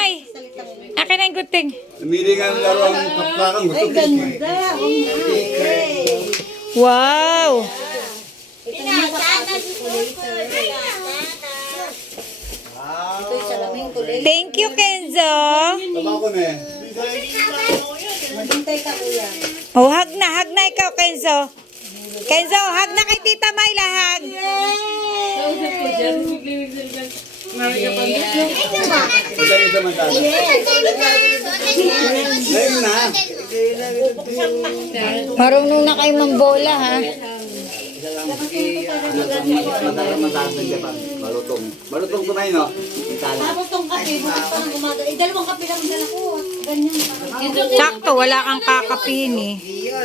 May. Akin na yung guting. Namili nga ng laro ang kaplakan. Ay, ganda. Wow. Thank you, Kenzo. Tama ko na eh. Oh, hug na ikaw, Kenzo. Kenzo, hug na kay Tita Mayla, hug. Pagkain samantala. Ngayon na. Marunong na kayo mambola, ha? Mataas ng Japan. Malutong. Malutong kumain, no? Itala. Tapos tong kape, bukas pa ng umaga. Dalawang kape lang dala ko. Ganyan. Sakto, wala kang kakapihin, eh.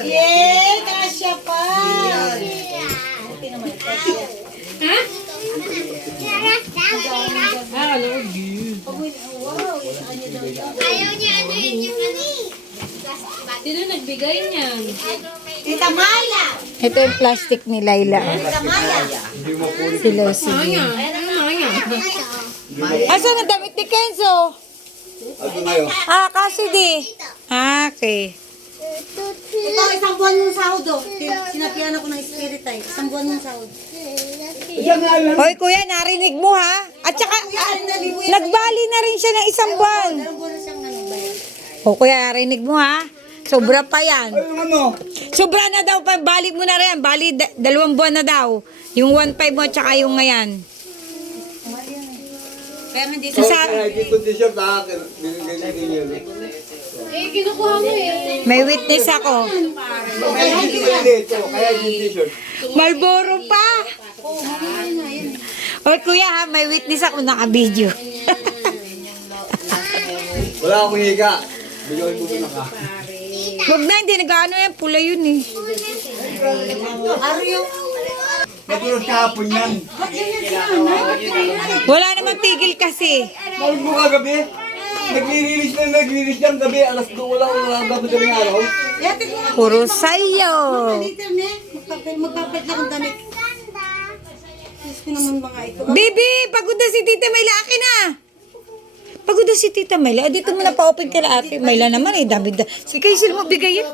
Yay! Kasya pa! Ayaw niya, ano yun yung ano eh. Sino nagbigay niyan? Tita Maya! Ito yung plastic ni Laila. Tita Maya! Si Lucy. Asan ang damit ni Kenzo? Ano ngayon? Ah, kasi di. Ah, okay. Ito, isang buwan yung sahod, oh. Sinapian ako ng spirit ay. Isang buwan yung sahod. Hoy, kuya, narinig mo, ha? At saka, nagbali na rin siya ng isang buwan. Dalawang buwan na siyang nangyayari. O, kuya, narinig mo, ha? Sobra pa yan. Ay, yung ano? Sobra na daw pa. Bali mo na rin. Bali, 2 buwan na daw. Yung 1.5 mo at saka yung ngayon. Pero hindi So, Sa- kahit ito t-shirt, ha? Ganyan yun. Eh, kinukuha mo eh. May witness ako. Kaya hindi ito. Kaya yung t-shirt. Malboro pa. O, kuya, ha? May witness ako naka-video. Wala akong higa. Bigyan mo na ka. Huwag na, hindi nag-ano yan. Pula yun, eh. Natulog kahapon yan. Wala naman tigil kasi. Tulog mo kagabi. Nag-release yan gabi. Alas 2 wala gabi kaming araw. Yatin mo nga. Puro sayo. Internet. Magpapalit lang ang damit. Diyos ko naman mga ito. Bibi, pagod na si Tita Mayla. Akin na. Pagod na si Tita Mayla. Dito mo na pa-open kay Ate Mayla naman, eh. Dami. Si kayo sila mabigay yun.